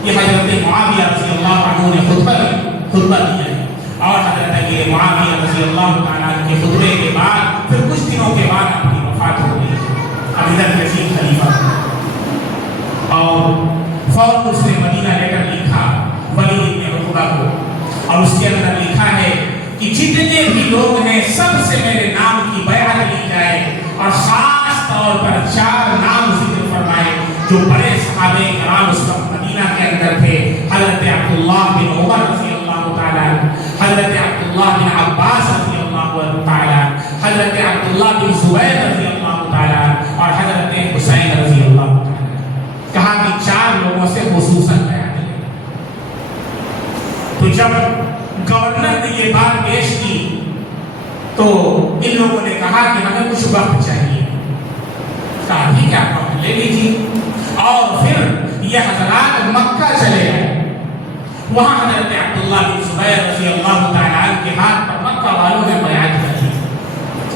یہ حضرت معاویہ رضی اللہ عنہ نے خطبہ دیا ہے، اور حضرت امیر معاویہ رضی اللہ تعالیٰ کے خطبے کے بعد پھر کچھ دنوں کے بعد آپ کی وفات ہو گئی۔ ابو بکر یزید خلیفہ، اور فوراً اس نے مدینہ لیٹر لکھا ولید بن عقبہ کو، اور اس کے اندر لکھا ہے کہ جتنے بھی لوگ ہیں سب سے میرے نام کی بیعت لی جائے، اور خاص طور پر 4 نام ذکر فرمائے جو بڑے صحابہ کرام اس وقت مدینہ کے اندر تھے۔ حضرت عبداللہ بن عمر رضی اللہ تعالیٰ، حضرت عبداللہ بن عباس رضی اللہ تعالیٰ، حضرت عبداللہ بن زبیر رضی اللہ تعالیٰ، اور حضرت حسین رضی اللہ تعالیٰ۔ کہا کہ 4 لوگوں سے خصوصاً بیعت لے۔ تو جب گورنر نے یہ بات پیش کی تو ان لوگوں نے کہا کہ ہمیں کچھ وقت چاہیے۔ کہا ٹھیک ہے، آپ وقت لے لیجیے۔ اور پھر یہ حضرات مکہ چلے گئے، وہاں حضرت عبداللہ بن زبیر رضی اللہ تعالیٰ عنہ کے ہاتھ پر مکہ والوں نے بیعت کی۔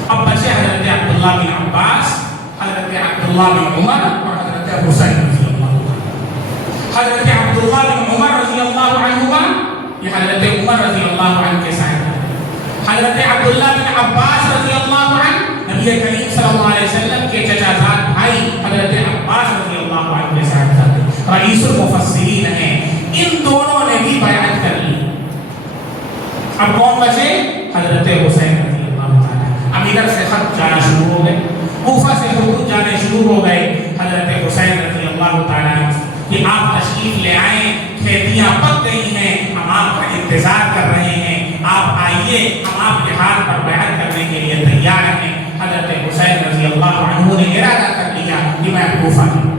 اب بچے حضرت عبداللہ بن عباس، حضرت عبداللہ بن عمر اور حضرت حسین رضی اللہ عنہ۔ حضرت عبداللہ بن عمر رضی اللہ عنہ، یہ حضرت عمر رضی اللہ عنہ کے ساتھ ہیں۔ حضرت عبداللہ بن عباس رضی اللہ عنہ نبی کریم صلی اللہ علیہ وسلم کے چچا زاد بھائی حضرت عباس رضی اللہ عنہ کے ساتھ تھے، رئیس المفسرین ہیں۔ ان دونوں نے بھی بیعت کر لی۔ اب کون بچے؟ حضرت حسین رضی اللہ تعالیٰ۔ اب ادھر سے خط جانا شروع ہو گئے، کوفہ سے خطوط جانے شروع ہو گئے حضرت حسین رضی اللہ تعالیٰ کہ آپ تشریف لے آئیں، کھیتیاں پک گئی ہیں، ہم آپ کا انتظار کر رہے ہیں، آپ آئیے، ہم آپ کے ہاتھ پر بیعت کرنے کے لیے تیار ہیں۔ حضرت حسین رضی اللہ عنہ نے ارادہ کر لیا کہ میں کوفہ جاؤں۔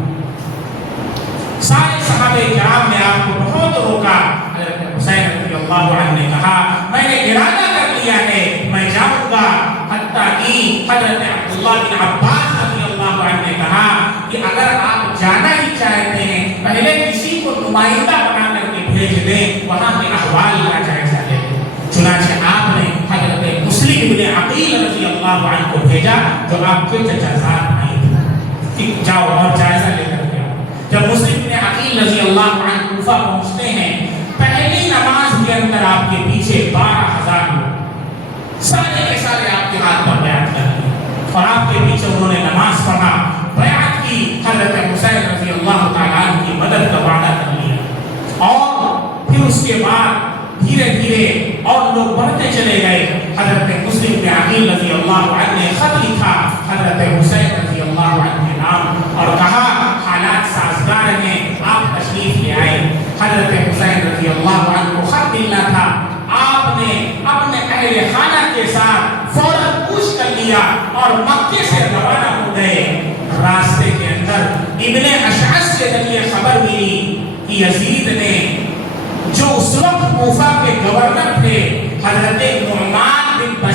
سارے صحابہ کرام نے آپ کو بہت روکا۔ حضرت حسین رضی اللہ عنہ نے کہا میں نے ارادہ کر لیا ہے، میں جاؤں گا۔ حتیٰ کہ حضرت عبداللہ بن عباس رضی اللہ عنہ نے کہا کہ اگر آپ جانا ہی چاہتے ہیں پہلے کسی کو نمائندہ بنا کر کے بھیج دیں، وہاں کے احوال کا جائزہ لے لیں۔ چنانچہ آپ نے حضرت مسلم بن عقیل رضی اللہ عنہ کو بھیجا جو آپ کے چچا زاد بھائی تھے، جاؤ اور جائزہ لے کر کے آؤ۔ جب مسلم بن عقیل رضی اللہ عنہ کوفہ پہنچتے ہیں، پہلی نماز کے اندر آپ کے پیچھے 12,000 لوگ، سارے کے سارے آپ کے ہاتھ پر بیعت کر لی، اور آپ کے پیچھے انہوں نے نماز پڑھا، بیعت کی، حضرت حسین رضی اللہ تعالیٰ عنہ کی مدد کا وعدہ کر لیا۔ اور پھر اس کے بعد دھیرے دھیرے اور لوگ بڑھتے چلے گئے۔ حضرت مسلم بن عقیل رضی اللہ عنہ نے خط لکھا حضرت حسین رضی اللہ عنہ کے نام اور کہا حالات سازگار ہیں، آپ تشریف لے آئے۔ حضرت حسین رضی اللہ عنہ کو خط ملنا تھا، آپ نے اپنے اہل خانہ کے ساتھ فوراً کوچ کر لیا اور مکے سے روانہ ہو گئے۔ راستے کے اندر ابن اشعث سے جب یہ خبر ملی کہ یزید نے، جو اس وقت کوفہ کے گورنر تھے حضرت نعمان بن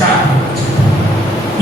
4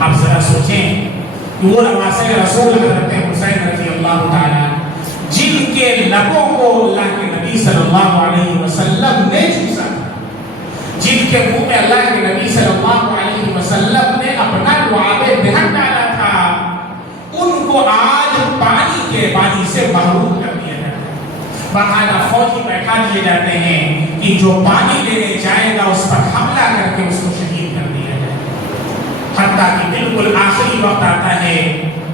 آپ ذرا سوچیں کہ وہ نواسے رسول حضرت حسین رضی اللہ تعالیٰ جن کے لبوں کو اللہ کے نبی صلی اللہ علیہ وسلم نے چوسا تھا، جن کے منہ میں اللہ کے نبی صلی اللہ علیہ وسلم نے اپنا لعاب دہن ڈالا تھا، ان کو آج پانی سے محروم کر دیا جاتا ہے۔ باقاعدہ فوجی بیٹھا دیے جاتے ہیں کہ جو پانی لینے جائے گا اس پر حملہ کر کے اس کو شہید کر دیا جائے، حتیٰ کہ بالکل آخری وقت آتا ہے،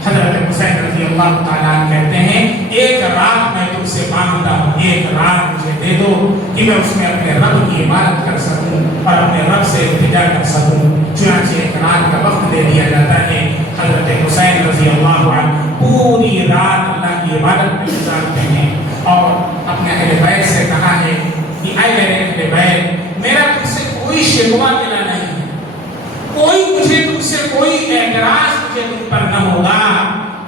حضرت حسین رضی اللہ تعالیٰ کہتے ہیں ایک رات میں تم سے مانگتا ہوں، ایک رات مجھے دے دو کہ میں اس میں اپنے رب کی عبادت کر سکوں اور اپنے رب سے التجا کر سکوں۔ چنانچہ ایک رات کا وقت دے دیا جاتا ہے۔ حضرت حسین رضی اللہ عنہ پوری رات اللہ کی عبادت میں گزارتے ہیں اور اپنے اہل بیت سے کہا ہے کہ اے میرے اہل بیت، میرا تم سے کوئی شکوہ دلا نہیں ہے، مجھے تم سے کوئی اعتراض مجھے تم پر نہ ہوگا،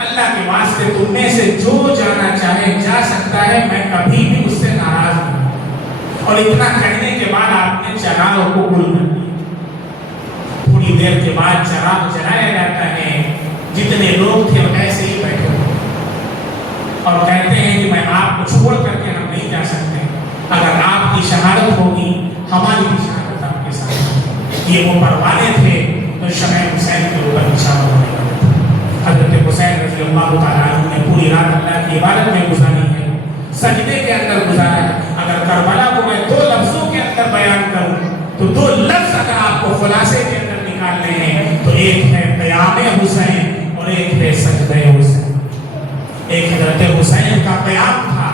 اللہ کے واسطے تم میں سے جو جانا چاہے جا سکتا ہے، میں کبھی بھی اس سے ناراض نہیں۔ اور اتنا کہنے کے بعد آپ نے چراغوں کو گل کر دیا۔ تھوڑی دیر کے بعد چراغ جلایا جاتا ہے، جتنے لوگ تھے وہ ایسے ہی بیٹھے اور کہتے ہیں کہ میں آپ کو چھوڑ کر کے ہم نہیں جا سکتے، اگر آپ کی شہادت ہوگی ہماری بھی شہادت آپ کے ساتھ۔ یہ وہ پروانے تھے تو شمع حسین کے اوپر نشان ہونے والے تھے۔ حضرت حسین رضی اللہ تعالیٰ عنہ نے پوری رات اللہ کی عبادت میں گزاری ہے، سجدے کے اندر گزارا ہے۔ اگر کربلا کو میں دو لفظوں کے اندر بیان کروں تو دو لفظ اگر آپ کو خلاصے کے اندر نکالنے ہیں تو ایک ہے قیام حسین اور ایک ہے سجدہ حسین۔ ایک حضرت حسین کا قیام تھا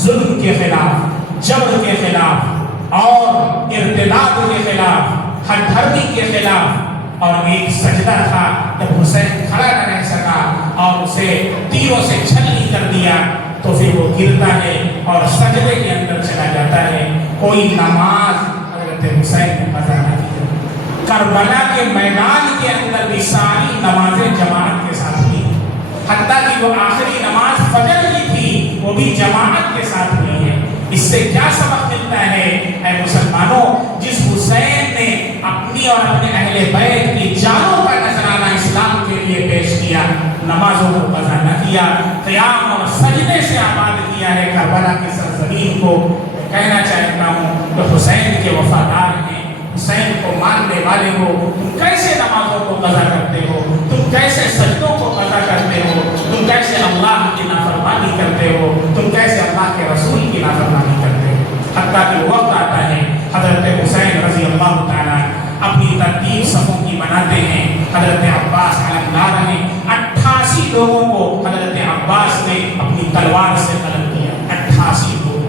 ظلم کے خلاف، جبر کے خلاف اور ارتداد کے خلاف، ہر دھرمی کے خلاف، اور ایک سجدہ تھا جب حسین کھڑا نہ رہ سکا اور اسے تیروں سے چھلنی کر دیا تو پھر وہ گرتا ہے اور سجدے کے اندر چلا جاتا ہے۔ کوئی نماز حضرت حسین نے قضا نہ کی۔ کربلا کے میدان کے اندر بھی ساری نمازیں جماعت کے ساتھ ہوئی، حتیٰ کہ وہ آخری نماز فجر کی تھی وہ بھی جماعت کے ساتھ ہوئی ہے۔ اس سے کیا سبق ملتا ہے اے مسلمانوں؟ جس حسین نے اپنی اور اپنے اہل بیت کی جانوں کا نذرانہ اسلام کے لیے پیش کیا، نمازوں کو قضا نہ کیا، قیام اور سجدے سے آباد کیا ہے کربلا کی سرزمین کو۔ کہنا چاہتا ہوں کہ حسین کے وفادار ہیں، حسین کو ماننے والے ہو، تم کیسے نمازوں کو قضا کرتے ہو، تم کیسے سجدوں کو قضا کرتے ہو، تم کیسے اللہ کی نافرمانی کرتے ہو، تم کیسے اللہ کے رسول کی نافرمانی کرتے ہو۔ حتیٰ کہ وقت آتا ہے حضرت حسین رضی اللہ تعالیٰ اپنی ترتیب صفوں کی بناتے ہیں، حضرت عباس علمدار ہیں، 88 لوگوں کو حضرت عباس نے اپنی تلوار سے قتل کیا، 88 لوگ۔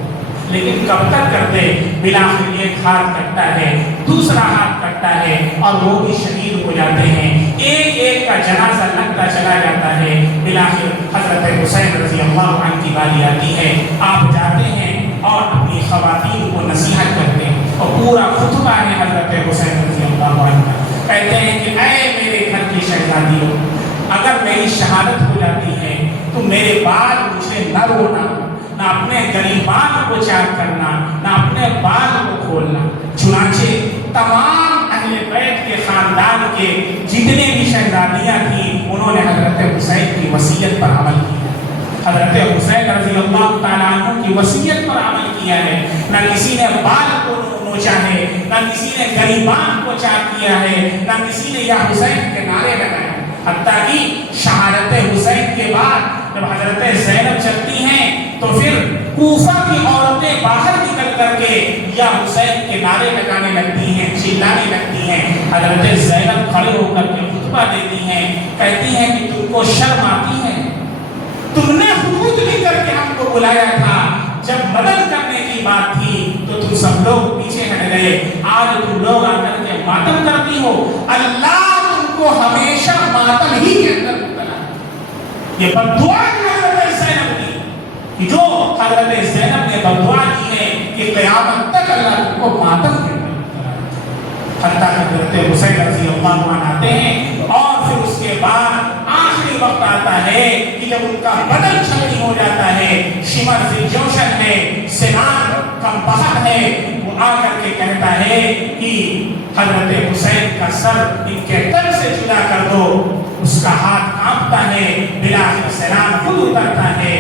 لیکن کب تک کرتے؟ بلاخر ایک ہاتھ کٹتا ہے، دوسرا ہاتھ کٹتا ہے اور وہ بھی شہید ہو جاتے ہیں، ایک ایک کا جنازہ لگتا چلا جاتا ہے۔ بلاخر حضرت حسین رضی اللہ عنہ کی باری آتی ہے، آپ جاتے ہیں اور اپنی خواتین کو نصیحت کرتے ہیں اور پورا خطبہ ہے حضرت حسین رضی اللہ عنہ کا۔ کہتے ہیں کہ اے میرے گھر کی شہزادیوں، اگر میری شہادت ہو جاتی ہے تو میرے بعد مجھے نہ رونا، نہ اپنے گریبان کو چار کرنا، نہ اپنے بال کو کھولنا۔ چنانچہ تمام اہل بیت کے خاندان کے جتنے بھی شہزادیاں تھیں انہوں نے حضرت حسین کی وصیت پر عمل کیا۔ حضرت حسین رضی اللہ تعالیٰ عنہ کی وصیت پر عمل کیا ہے، نہ کسی نے بال کو نوچا ہے، نہ کسی نے گریبان کو چار کیا ہے، نہ کسی نے یا حسین کے نعرے لگائے۔ حتیٰ کہ شہادت حسین کے بعد جب حضرت زینب چلتی ہیں تو پھر کوفہ کی عورتیں باہر نکل کر کے یا حسین کے نعرے لگانے لگتی ہیں، چلانے لگتی ہیں۔ حضرت زینب کھڑے ہو کر کے خطبہ دیتی ہیں، کہتی ہیں کہ تم کو شرم آتی ہے؟ تم نے خود لکھ کر کے ہم کو بلایا تھا، جب مدد کرنے کی بات تھی تو تم سب لوگ پیچھے ہٹ گئے، آج تم لوگ آ کر کے ماتم کرتی ہو۔ اللہ تم کو ہمیشہ ماتم ہی کے اندر مبتلا ہے۔ یہ بددعا ہے حضرت زینب کی، کہ جو حضرت زینب نے بددعا کی ہے کہ قیامت تک اللہ تم کو ماتم کے اندر مبتلا ہے۔ حتیٰ کہ حضرت حسین رضی اللہ عنہ آتے ہیں اور پھر اس کے بعد آخری وقت آتا ہے کہ جب ان کا بدن چھلنی ہو جاتا ہے، شمر سے جوشن ہے، سنان کم بہت ہے، وہ آ کر کے کہتا ہے کہ حضرت حسین کا سر ان کے تن سے جدا کر دو، اس کا ہاتھ کانپتا ہے، بلاخر سلام خود اترتا ہے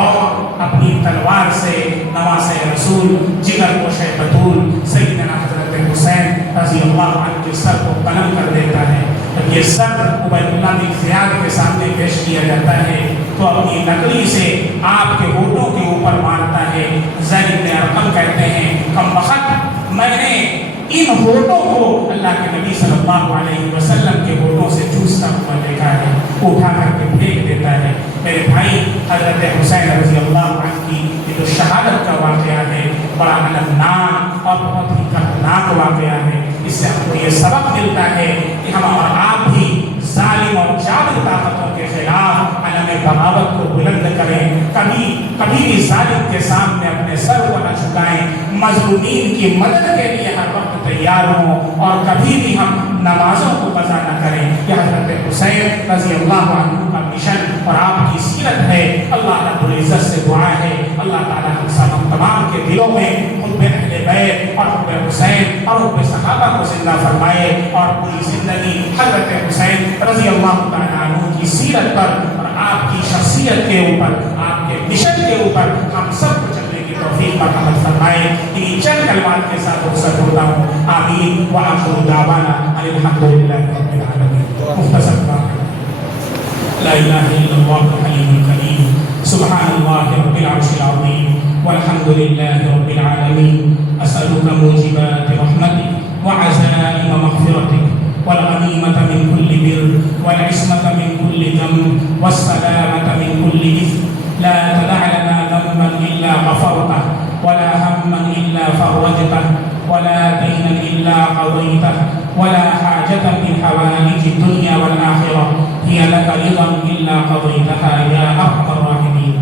اور اپنی تلوار سے نواسے رسول جگر کو بطول سیدنا حضرت حسین رضی اللہ عنہ کے سر کو قلم کر دیتا ہے۔ جب یہ سر عبید اللہ بن زیاد کے سامنے پیش کیا جاتا ہے تو اپنی لکڑی سے آپ کے ہونٹوں کے اوپر مارتا ہے۔ زید بن ارقم کہتے ہیں کم وقت میں نے ان ہونٹوں کو اللہ کے نبی صلی اللہ علیہ وسلم کے ہونٹوں سے چوستا ہوا دیکھا ہے، اٹھا کر کے پھینک دیتا ہے۔ میرے بھائی حضرت حسین رضی اللہ عنہ کی یہ جو شہادت کا واقعہ ہے بڑا المناک اور بہت ہی خطرناک واقعہ ہے۔ اس سے ہم کو یہ سبق ملتا ہے کہ ہم اور آپ بھی ظالم اور جابر طاقتوں کے خلاف علم بغاوت کو بلند کریں، کبھی بھی ظالم کے سامنے اپنے سر کو نہ جھکائیں، مظلومین کی مدد کے لیے ہر وقت تیار ہوں اور کبھی بھی ہم نمازوں کو قضا نہ کریں۔ یہ حضرت حسین رضی اللہ عنہ کا مشن اور آپ کی سیرت ہے۔ اللہ رب العزت سے دعا ہے اللہ تعالیٰ ہم سب تمام کے دلوں میں حب اہل بیت اور حب حسین اور حب صحابہ کو زندہ فرمائے اور پوری زندگی حضرت حسین رضی اللہ تعالیٰ عنہ کی سیرت پر اور آپ کی شخصیت کے اوپر، آپ کے مشن کے اوپر ہم سب کو چلنے کی توفیق کا عمل فرمائے۔ انہی چند کلمات کے ساتھ رخصت ہوتا ہوں، آمین وآخر دعوانا ان الحمد للہ رب العالمین۔ مختصر بات لا الہ الا اللہ الحلیم الکریم سبحان اللہ رب العرش العظیم والحمد للہ رب العالمین۔ اسألک موجبات رحمتک وعزائم مغفرتک والغنیمة من كل بر والعصمة من كل ذنب والسلامة من كل إثم لا تدع لنا ذنبا إلا غفرته ولا هما إلا فرجته ولا دينا إلا قضيته ولا حاجة من حوائج الدنيا والآخرة هي لك رضا إلا قضيتها يا أرحم الراحمين۔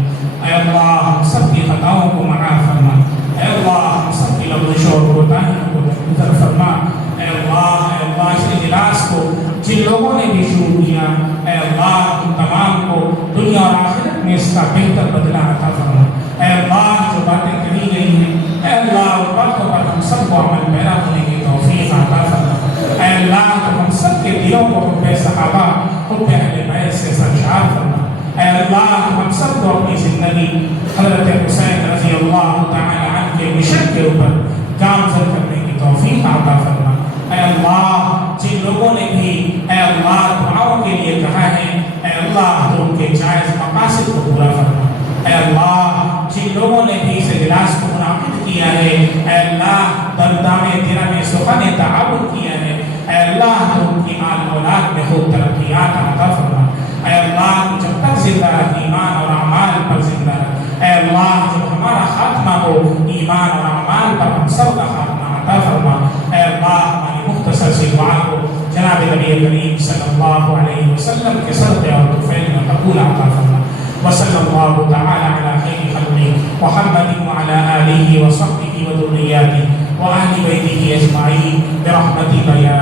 اے اللہ ہم سب کی خطاؤں کو معاف فرما، اے اللہ ہم سب کی لغزش اور کوتاہیوں کو درگزر فرما، اے اللہ اس اجلاس کو جن لوگوں نے بھی شروع کیا اے اللہ ان تمام کو دنیا اور آخرت میں اس کا بہتر بدلہ عطا فرما۔ اے اللہ جو باتیں کہی گئی ہیں اے اللہ ان باتوں پر ہم سب کو عمل پیرا ہونے کی توفیق عطا فرما۔ اے اللہ تو ہم سب کے دلوں کو حب صحابہ حب اہل بیت سے سرشار فرما۔ اے اللہ ہم سب کو اپنی زندگی حضرت حسین رضی اللہ تعالی عنہ کے مشن کے اوپر گامزن کرنے کی توفیق عطا فرما۔ اے اللہ جن لوگوں نے بھی اے اللہ دعاؤں کے لیے کہا ہے اے اللہ تو ان کے جائز مقاصد کو پورا فرما۔ اے اللہ جن لوگوں نے بھی اس اجلاس کو منعقد کیا ہے اے اللہ بندام درم سخن تعاون کیا ہے اے اللہ تو ان کی آل اولاد میں خوب ترقیات عطا فرما۔ اے اللہ جب تک زندہ رہ ایمان اور اعمال پر زندہ رہ، اے اللہ جب ہمارا خاتمہ ہو ایمان اور اعمال پر ہم سب کا خاتمہ عطا فرما۔ اے اللہ ہماری مختصر سی دعا کو جناب نبی کریم صلی اللہ علیہ وسلم کے صدقے اور طفیل میں قبول عطا فرما۔ وصلی اللہ تعالی علی خیر خلقہ محمد وعلی آلہ وصحبہ وذریاتہ وأهل بيته أجمعين برحمتك يا